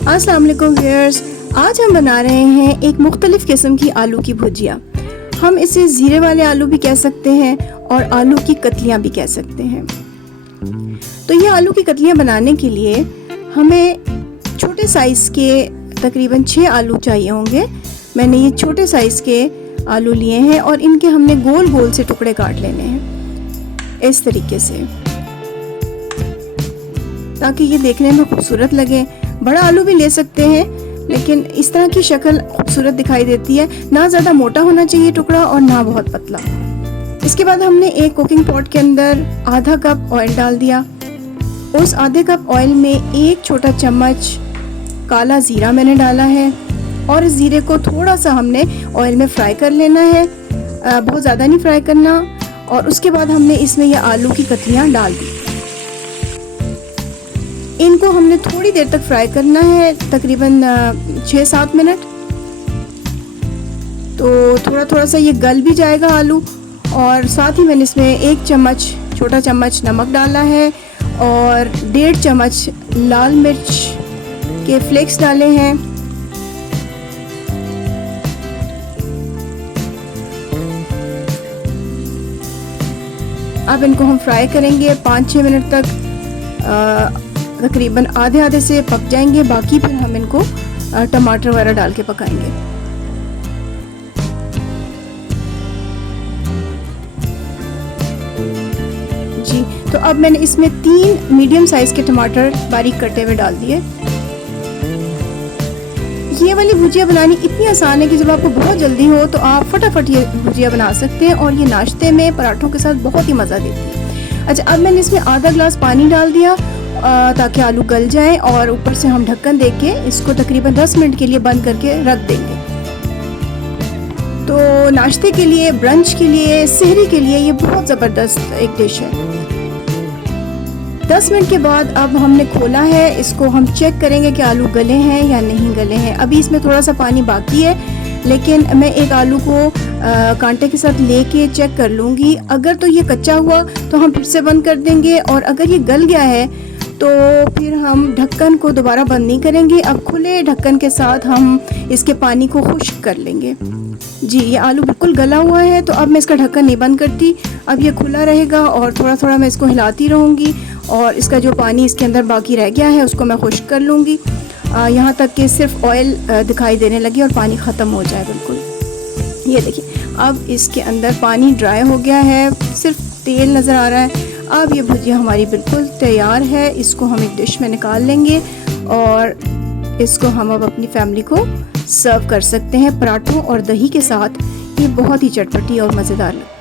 अस्सलाम वालेकुम व्यूअर्स, आज हम बना रहे हैं एक मुख्तलिफ किस्म की आलू की भुजिया। हम इसे ज़ीरे वाले आलू भी कह सकते हैं और आलू की कतलियाँ भी कह सकते हैं। तो ये आलू की कतलियाँ बनाने के लिए हमें छोटे साइज़ के तकरीबन 6 आलू चाहिए होंगे। मैंने ये छोटे साइज़ के आलू लिए हैं और इनके हमने गोल गोल से टुकड़े काट लेने हैं इस तरीके से, ताकि ये देखने में खूबसूरत लगे। बड़ा आलू भी ले सकते हैं, लेकिन इस तरह की शक्ल खूबसूरत दिखाई देती है। ना ज़्यादा मोटा होना चाहिए टुकड़ा और ना बहुत पतला। इसके बाद हमने एक कुकिंग पॉट के अंदर आधा कप ऑयल डाल दिया। उस आधे कप ऑयल में एक छोटा चम्मच काला ज़ीरा मैंने डाला है और इस ज़ीरे को थोड़ा सा हमने ऑयल में फ्राई कर लेना है, बहुत ज़्यादा नहीं फ्राई करना। और उसके बाद हमने इसमें ये आलू की कतलियाँ डाल दी। इनको हमने थोड़ी देर तक फ्राई करना है, तकरीबन 6-7 मिनट। तो थोड़ा थोड़ा सा ये गल भी जाएगा आलू। और साथ ही मैंने इसमें 1 चम्मच छोटा चम्मच नमक डाला है और 1.5 चम्मच लाल मिर्च के फ्लेक्स डाले हैं। अब इनको हम फ्राई करेंगे 5-6 मिनट तक। तकरीबन आधे आधे से पक जाएंगे, बाकी फिर हम इनको टमाटर वगैरह डाल के पकाएंगे। जी, तो अब मैंने इसमें 3 मीडियम साइज के टमाटर बारीक कटे हुए डाल दिए। ये वाली भुजिया बनानी इतनी आसान है कि जब आपको बहुत जल्दी हो तो आप फटाफट ये भुजिया बना सकते हैं और ये नाश्ते में पराठों के साथ बहुत ही मज़ा देती है। अच्छा, अब मैंने इसमें आधा ग्लास पानी डाल दिया ताकि आलू गल जाए और ऊपर से हम ढक्कन दे के इसको तकरीबन 10 मिनट के लिए बंद करके रख देंगे। तो नाश्ते के लिए, ब्रंच के लिए, सहरी के लिए ये बहुत ज़बरदस्त एक डिश है। 10 मिनट के बाद अब हमने खोला है, इसको हम चेक करेंगे कि आलू गले हैं या नहीं गले हैं। अभी इसमें थोड़ा सा पानी बाकी है, लेकिन मैं एक आलू को कांटे के साथ लेके चेक कर लूँगी। अगर तो ये कच्चा हुआ तो हम फिर से बंद कर देंगे, और अगर ये गल गया है तो फिर हम ढक्कन को दोबारा बंद नहीं करेंगे। अब खुले ढक्कन के साथ हम इसके पानी को खुश्क कर लेंगे। जी, ये आलू बिल्कुल गला हुआ है, तो अब मैं इसका ढक्कन नहीं बंद करती। अब ये खुला रहेगा और थोड़ा थोड़ा मैं इसको हिलाती रहूँगी और इसका जो पानी इसके अंदर बाकी रह गया है उसको मैं खुश्क कर लूँगी, यहाँ तक कि सिर्फ ऑयल दिखाई देने लगी और पानी ख़त्म हो जाए बिल्कुल। ये देखिए, अब इसके अंदर पानी ड्राई हो गया है, सिर्फ तेल नज़र आ रहा है। अब ये भुजिया हमारी बिल्कुल तैयार है। इसको हम एक डिश में निकाल लेंगे और इसको हम अब अपनी फैमिली को सर्व कर सकते हैं पराठों और दही के साथ। ये बहुत ही चटपटी और मज़ेदार लगती है।